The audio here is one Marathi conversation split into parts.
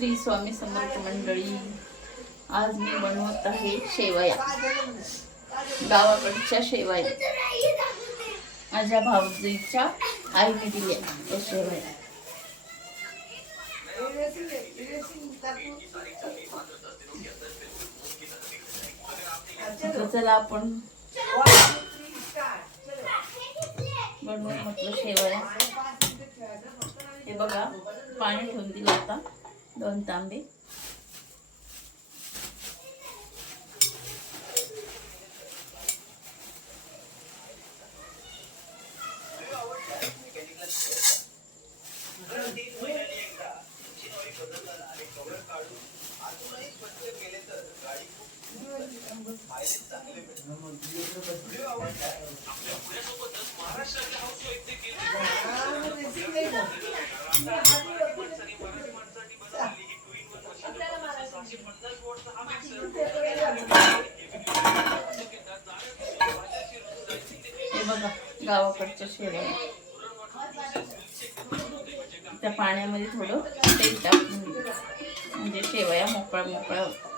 श्री स्वामी समर्थ मंडळी, आज मी बनवत आहे शेवया, गावाकडच्या शेवया. माझ्या भाऊजीच्या आईने दिल्या त्या शेवया. चला आपण बनवून म्हटलं शेवया. हे बघा, पाणी ठेवून दिलं आता 2 तांबे. हे बघा, गावाकडच्या शेवया. त्या पाण्यामध्ये थोडं तेल टाकून म्हणजे शेवया मोकळ्या मोकळ्या होतात.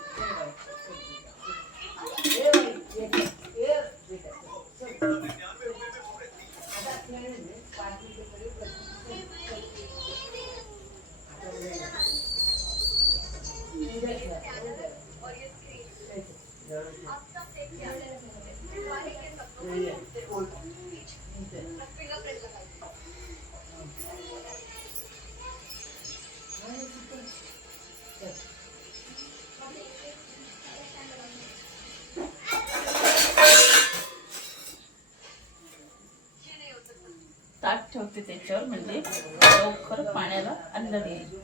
ताट ठेवते त्याच्यावर, म्हणजे लवकर पाण्याला अंदर येईल.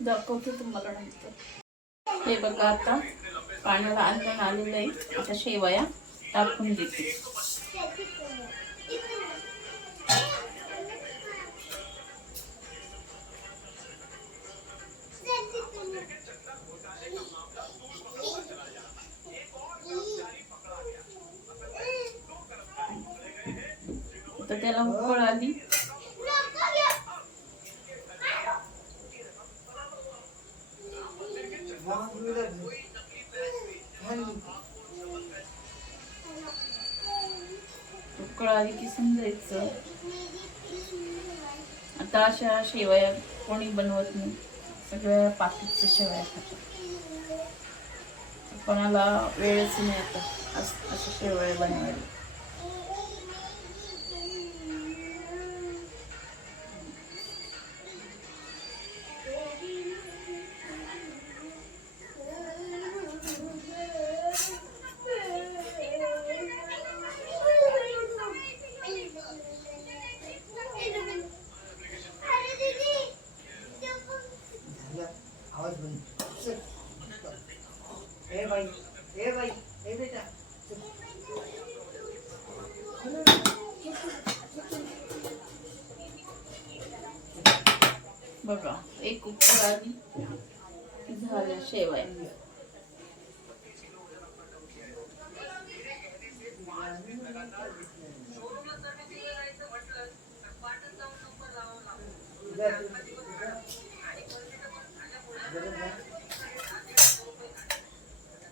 दाखवते तुम्हाला नंतर. हे बघा, आता पाण्याला अंदर आलेलं आहे. आता शेवया टाकून देते. तर त्याला उकळ आली. उकळ आली की समजायचं. आता अशा शेवया कोणी बनवत नाही, सगळ्या पाकिटच्या शेवया खातात. कोणाला वेळच नाही आता अशा शेवया बनवायला. बघा, एक उकळ आली, झाल्या शेवया.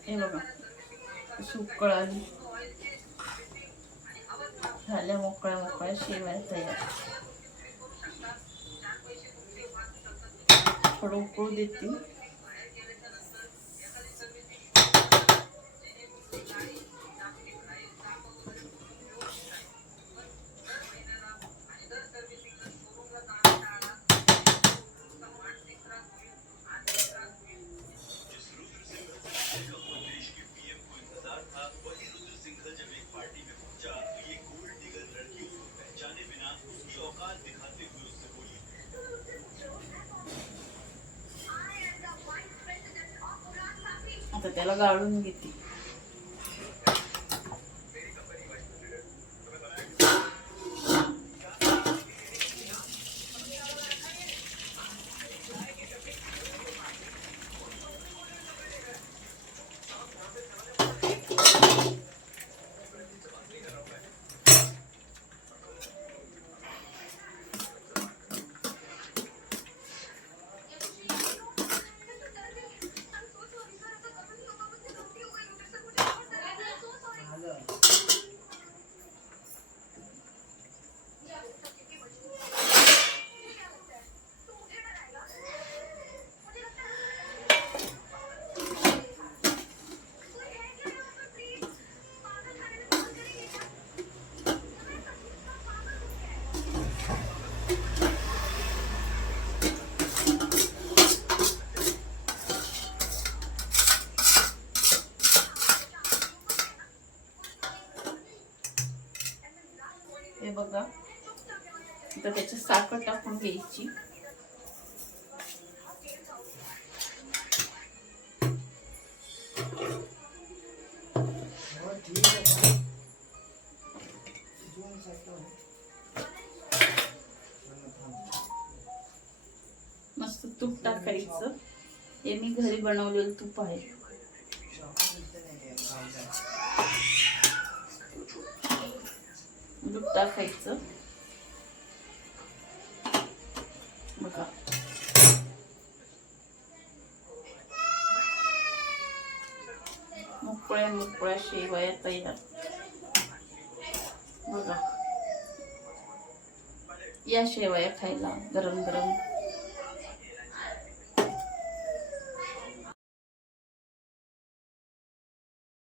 हे बघा, अशी उकळ आली, झाल्या मोकळ्या मोकळ्या शेवया तयार. थोडं उकळू देते. आता त्याला गाळून घेते. हे बघा, आता त्याच्यात साखर टाकून घ्यायची. मस्त तूप टाकायचं. हे मी घरी बनवलेलं तूप आहे. दूध टाकायचं. बघा, मोकळ्या मोकळ्या शेवया तयार. बघा, या शेवया खायला गरम गरम.